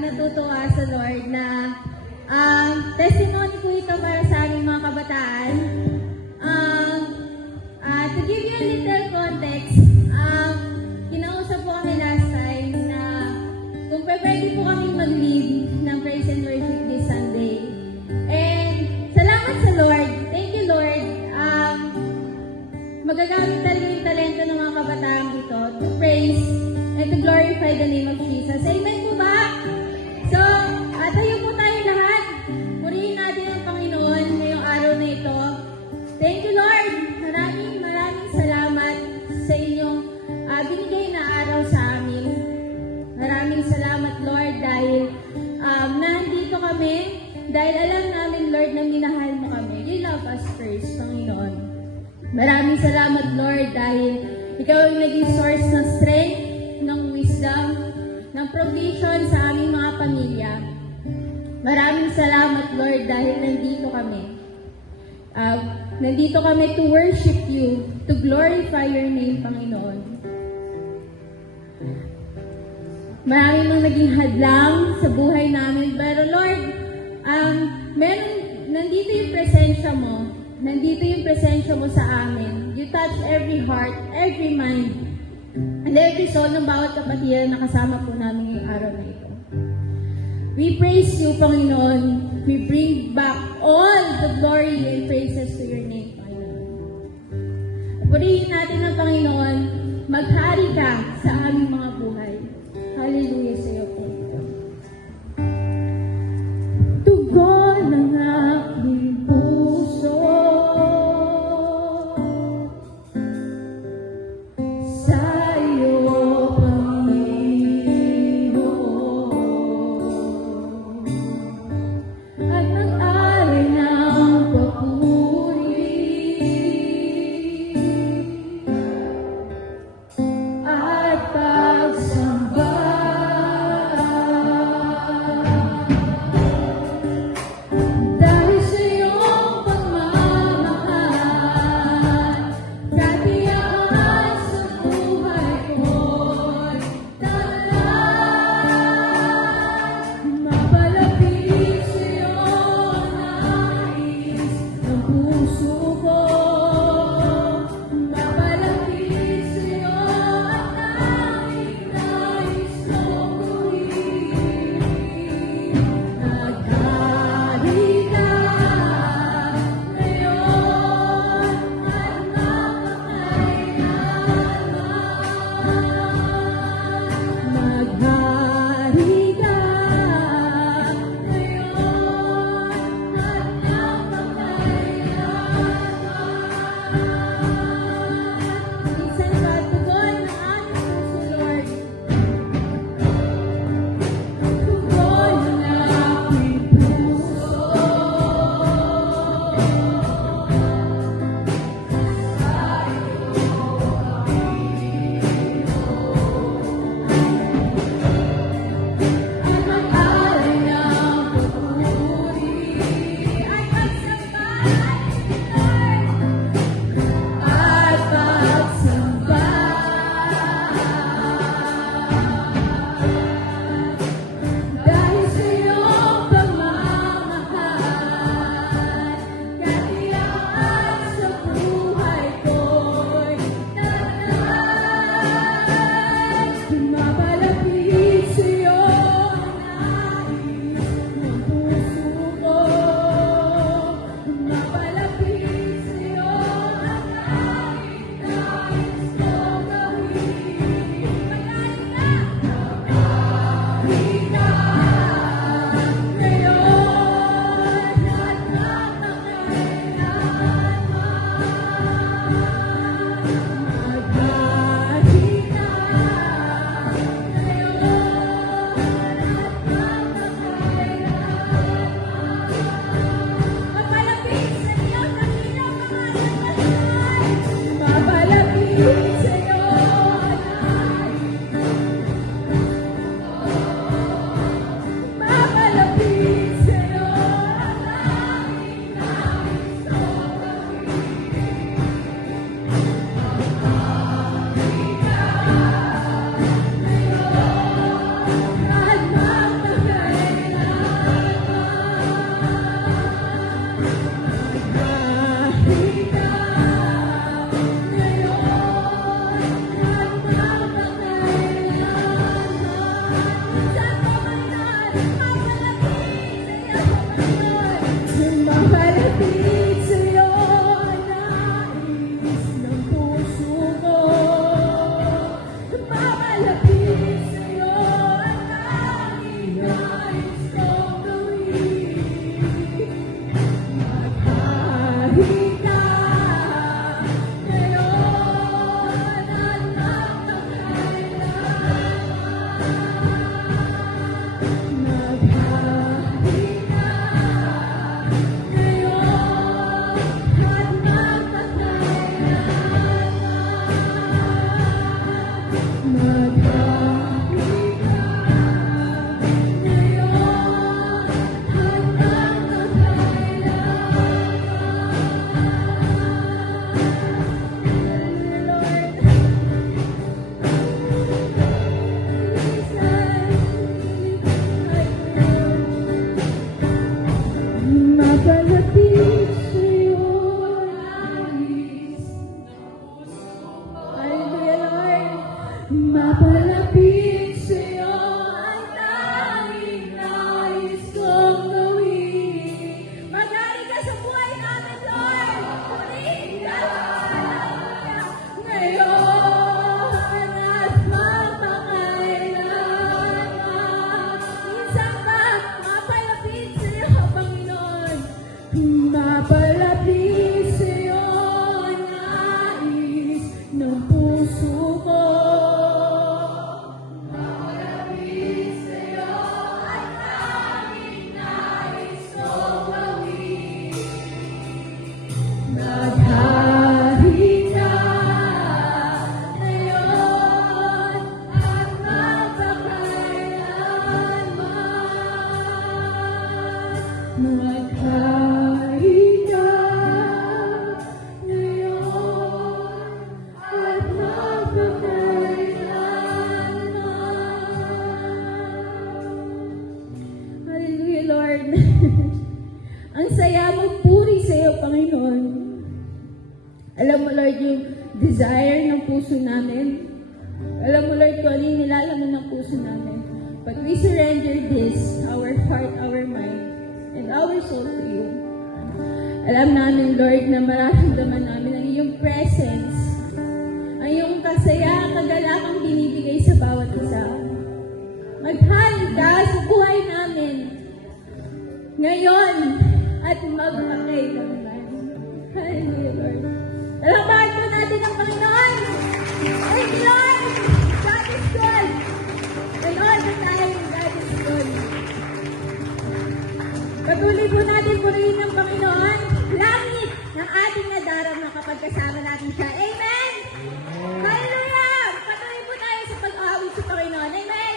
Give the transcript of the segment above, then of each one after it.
natutuwa sa Lord na testimony po ito para sa aming mga kabataan. To give you a little context, kinausap po kami last time na kung pwede po kaming mag-lead ng Praise and Worship this Sunday. And salamat sa Lord. Thank you, Lord. Magagamit talaga yung talento ng mga kabataan ito to praise and to glorify the name of Jesus. Amen po ba? So, tayo po tayo lahat. Purihin natin ang Panginoon ngayong araw na ito. Thank you, Lord. Maraming salamat sa inyong binigay na araw sa amin. Maraming salamat, Lord, dahil nandito kami. Dahil alam namin, Lord, na minahal mo kami. You love us first, Panginoon. Maraming salamat, Lord, dahil ikaw ang naging source ng strength, ng wisdom, ng provision sa aming mga pamilya. Maraming salamat, Lord, dahil nandito kami. Nandito kami to worship you, to glorify your name, Panginoon. Maraming nang naging hadlang sa buhay namin, pero Lord, nandito yung presensya mo. Nandito yung presensya mo sa amin. You touch every heart, every mind, and every soul ng bawat kapatid na kasama po namin ngayong araw na ito. We praise you, Panginoon. We bring back all the glory and praises to your name, Panginoon. Purihin natin ang Panginoon. Maghari ka sa aming mga buhay. Hallelujah sa iyo, Panginoon. Tugon ng aking puso, Mapalapit sa'yo ang tanging nais kong gawin. Magaling ka sa buhay namin, Lord. Purihin ka ngayon at magpakailanman. Minsan ba, mapalapit sa'yo, Panginoon. Mapalapit sa'yo ang nais ng puso ko. Mapalapit sa'yo ang tanging nais kong gawin. Naghari ka ngayon at magpakailanman. Maghari ka ngayon at magpakailanman. Hallelujah, Lord. Ang saya magpuri sa iyo, Panginoon. Alam mo, Lord, yung desire ng puso namin. Alam mo, Lord, kung ano yung nilalaman ng puso namin. But we surrender this, our heart, our mind, and our soul to you. Alam namin, Lord, na mararamdaman namin ang iyong presence, ang iyong kasayang kagalakang binibigay sa bawat isa. Maghari ka sa buhay namin ngayon at magpakailanman. Hallelujah, Lord. Alabahan po natin ang Panginoon. Thank you, Lord. God is good. And all the time, God is good. Patuloy po natin purihin ng Panginoon. Langit ng ating nadarama kapag kasama natin siya. Amen? Hallelujah! Patuloy po tayo sa pag-awit sa Panginoon. Amen?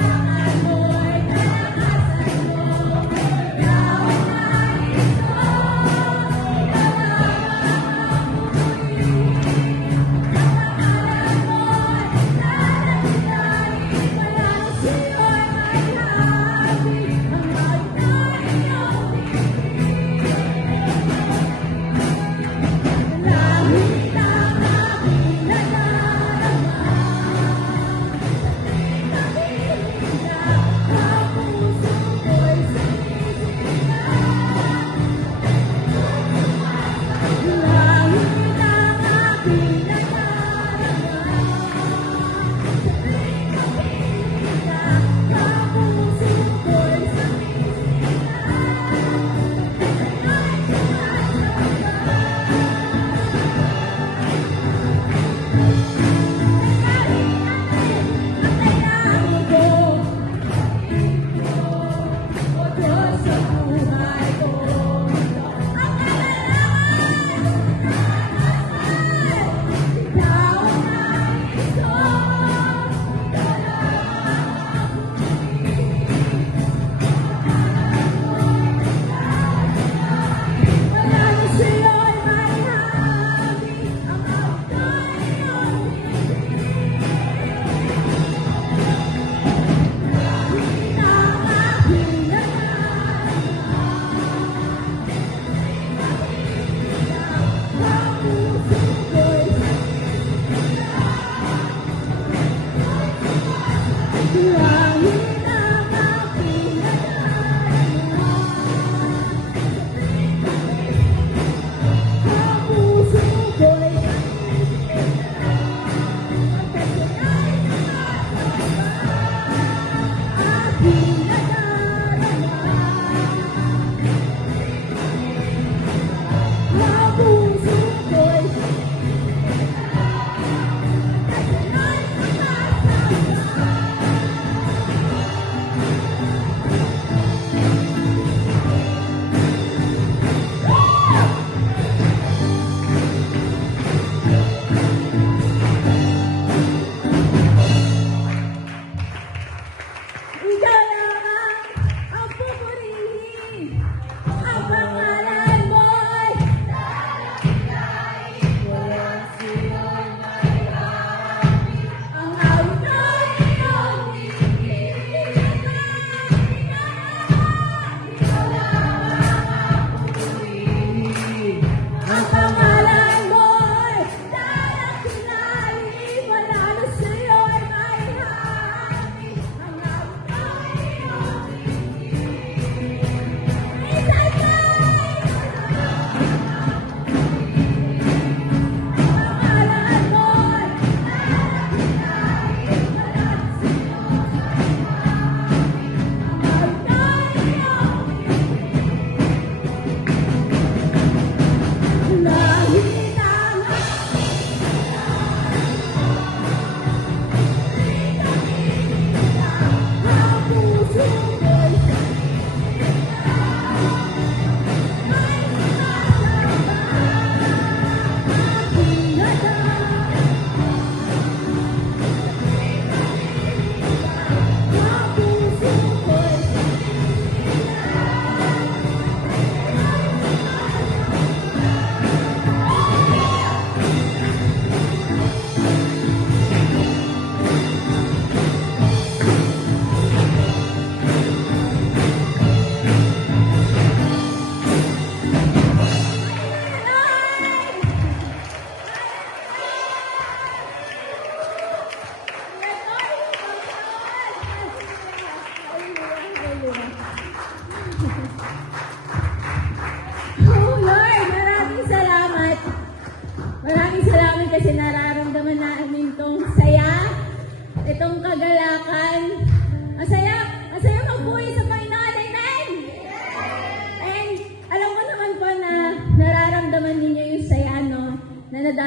Ang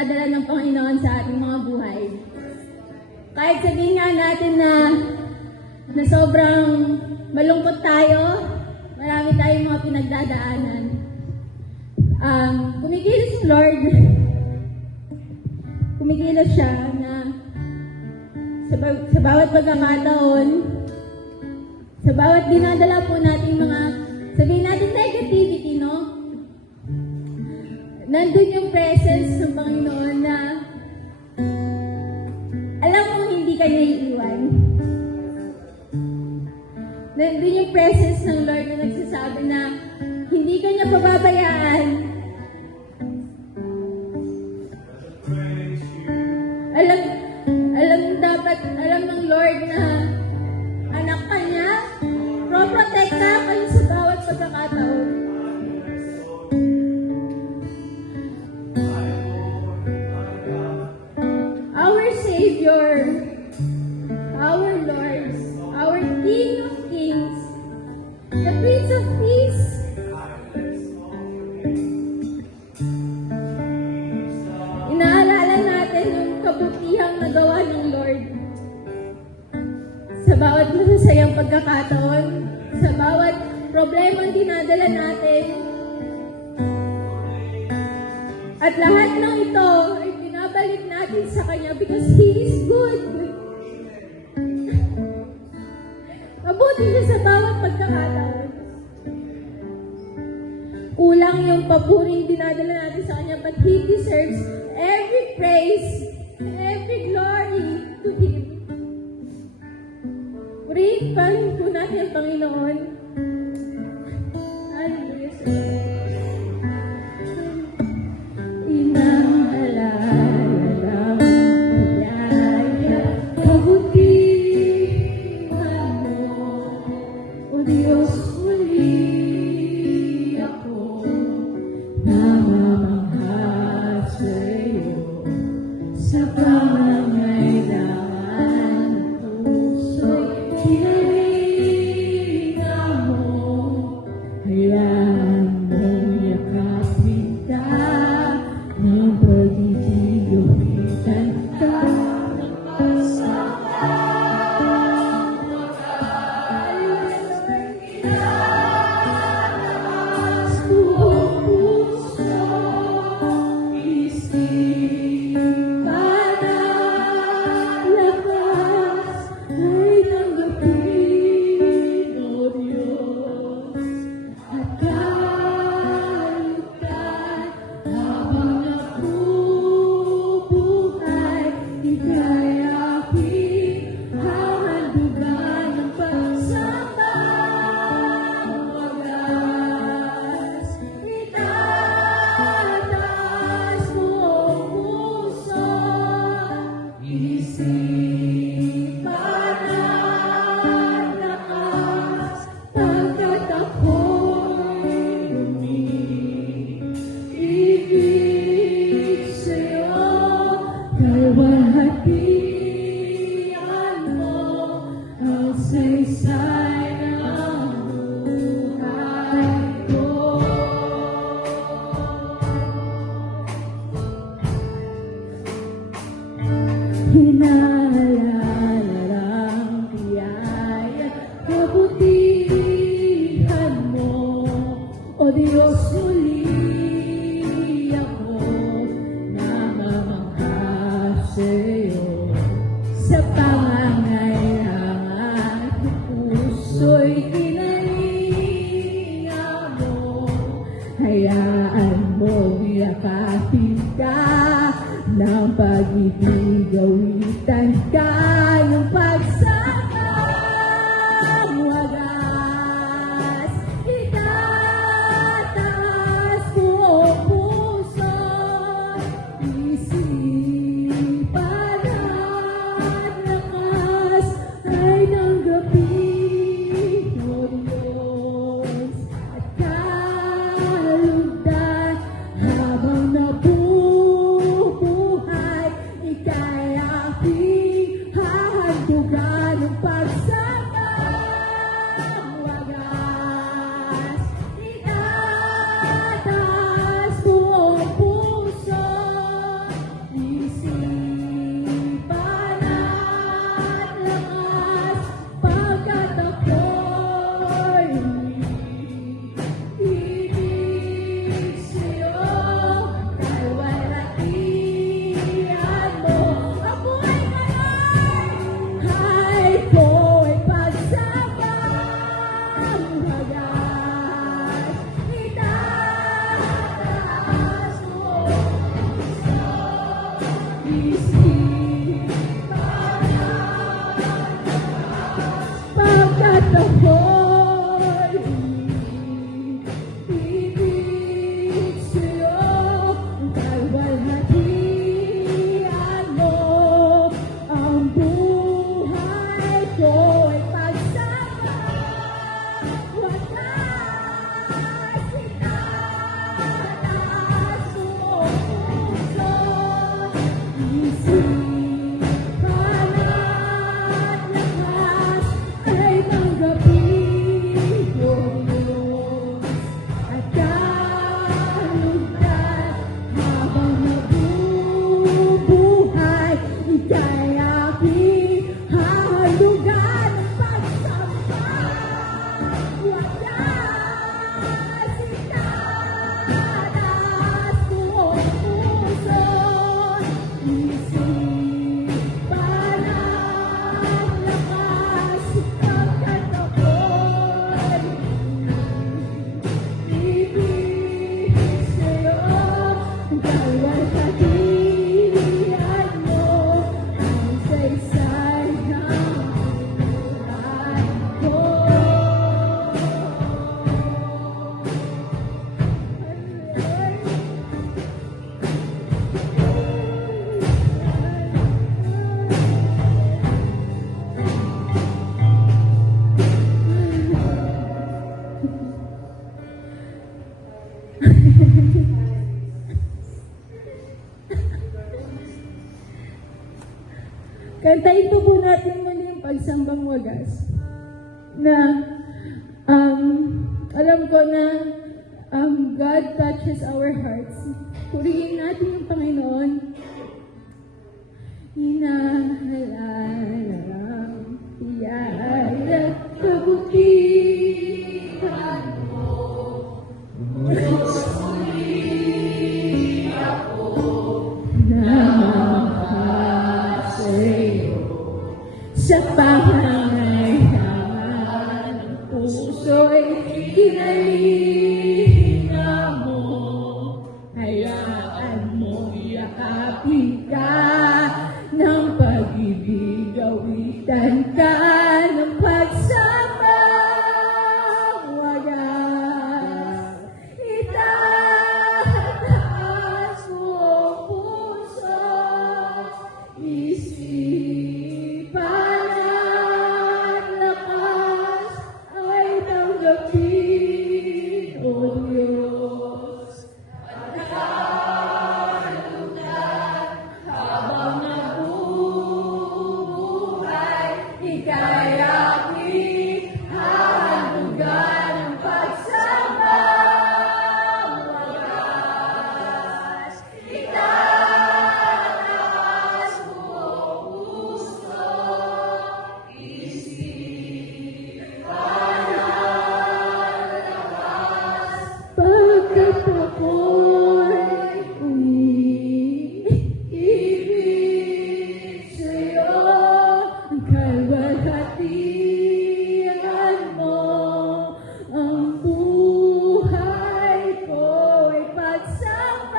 dinadala ng Panginoon sa ating mga buhay. Kahit sabihin nga natin na sobrang malungkot tayo, marami tayong mga pinagdadaanan. Kumikilos si Lord. Kumikilos siya na sa bawat pagkakataon, sa bawat dinadala po natin mga, sabihin natin negativity, no? Nandun yung presence ng Panginoon na alam mo hindi ka niya iiwan. Nandun yung presence ng Lord na nagsasabi na hindi ka niya pababayaan. Alam ng Lord na anak ka niya, protekta kayo sa bawat pagkakataon. Our Savior, our Lord, our King of Kings, the Prince of Peace, inaalala natin yung kabutihang nagawa ng Lord sa bawat masasayang pagkakataon, sa bawat problema dinadala natin. At lahat ng ito ay binabalik natin sa Kanya because He is good. Mabuti siya sa bawat pagkakataon. Kulang yung papuring dinadala natin sa Kanya, but He deserves every praise, every glory to Him. Purihin pa rin po natin ang Panginoon. Hallelujah sa Lord. Inaalala ng biyaya, kabutihan mo, O Diyos, muli ako namamangha sa iyo sa pangangailangan ng puso'y hinahinga mo. Hayaan mong yakapin ka ng pagdidiyohitan ka ng pagsamaang wakas. Inaalas buong puso, isipan at lakas ay tanggapin, O Diyos, at kalutan habang nabubuhay. Ika'y aking hahandugan ng pagsamang wagas. Itataas mo ang puso, isipan at lakas, pagkat ako'y umiibig sa'yo. Kalwalhatian mo ang saysay ng buhay ko. Hinaalala ang biyaya, kabutihan mo, O Diyos, muli ako namamangha sa iyo sa pangangailangan ng puso'y hinahinga mo. Hayaan mo yakapin ka ng pag-ibig, gawitan ka ng pagsamang wagas. Itataas mo ang puso, isipan at lakas ay tanggapin, O Diyos, at kalugdan habang nabubuhay. Ika'y aking hahandugan Kantayin po natin muli yung pagsambang wagas. Na, alam ko na God touches our hearts. Purihin natin yung Panginoon. Hinahalang tiyaya kabutihan mo. Muli ako namahasayo sa pangangailangan ng puso'y kinalina mo. Hayaan mo yakapin ka ng pag-ibig, awitan ka ng pagsamang wagas. Itataas mo ang puso, isipan at lakas ay tanggapin, O Diyos. Habang nabubuhay, ika'y aking hahandugan ng pagsamang wagas. Itataas mo ang puso, isipan at lakas. Pagkat ako'y umiibig sa'yo, ang kalwalhatian mo, ang buhay ko'y pagsambang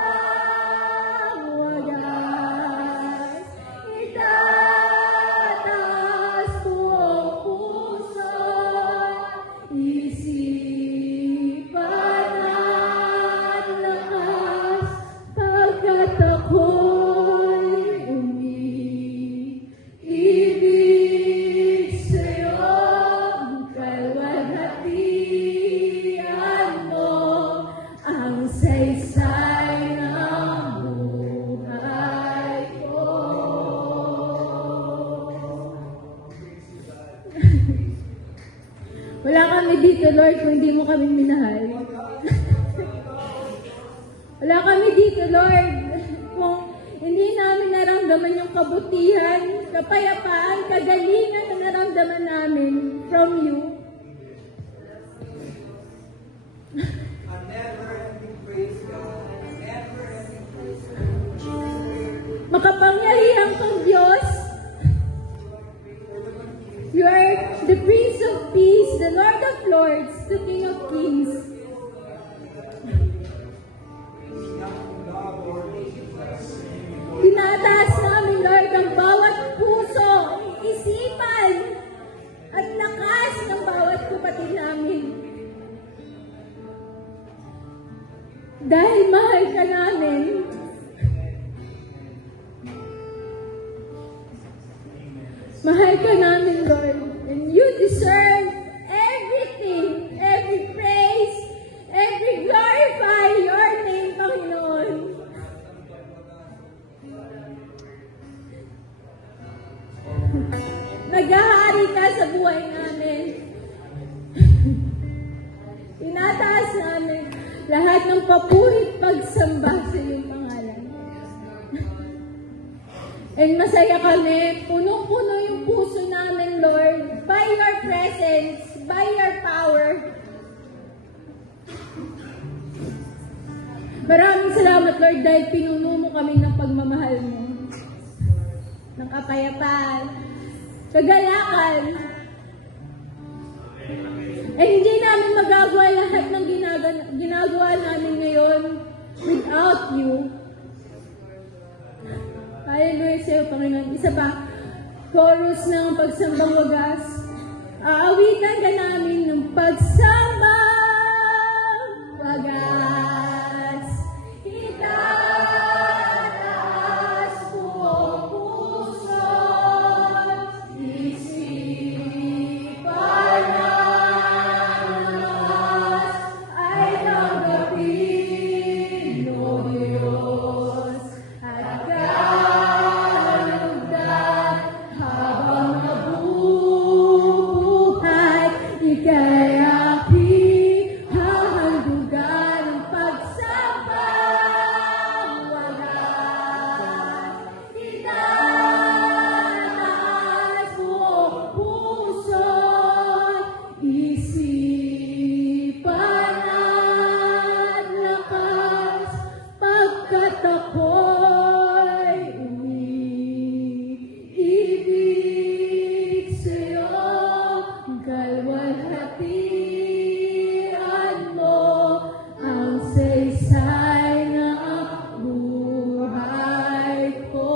wagas. Itataas mo ang puso, isipan at lakas, pagkat ako'y umiibig sa'yo, ang kalwalhatian mo, ang saysay ng buhay ko. Wala kami dito, Lord, kung hindi mo kami minahal. Wala kami dito, Lord, kung hindi namin naramdaman yung kabutihan, kapayapaan, kagalingan na naramdaman namin from you. A never-ending praise, God. A never-ending praise, God. Makapangyarihan kang Diyos. You are the Prince of Peace, the Lord of Lords, the King of Kings. Tinataas namin, Lord, ang bawat puso, isipan, at lakas ng bawat kapatid namin. Dahil mahal ka namin, mahal ka namin, Lord, and you deserve everything, every praise, every glorify your name, Panginoon. Naghahari ka sa buhay namin. Tinataas namin lahat ng papurit pagsamba sa iyong pangalan. And masaya kami, punong-puno yung puso namin, Lord, by your presence, by your power. Maraming salamat, Lord, dahil pinuno mo kami ng pagmamahal mo, ng kapayapaan, kagalakan. And hindi namin magagawa lahat ng ginagawa namin ngayon without you. Hallelujah sa iyo, Panginoon. Isa pa, chorus ng pagsambang wagas. Aawitan ka namin ng pagsambang wagas. Itataas mo ang puso, isipan at lakas ay tanggapin, O Diyos, at kalugdan isipan at lakas pagkat ako'y umiibig sa'yo. Kalwalhatian mo ang saysay ng buhay ko.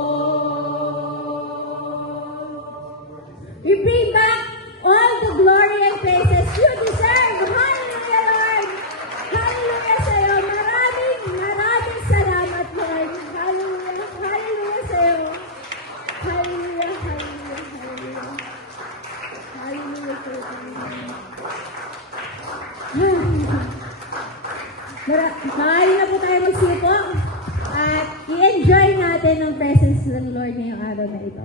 We bring back all the glory and praises you deserve. Hallelujah, Lord. Hallelujah sa'yo. Maraming salamat, Lord. Hallelujah. Hallelujah sa'yo. Hallelujah, hallelujah, hallelujah. Hallelujah sa'yo. Maaari na po tayo magsipo at i-enjoy natin ang presence ng Lord ngayong araw na ito.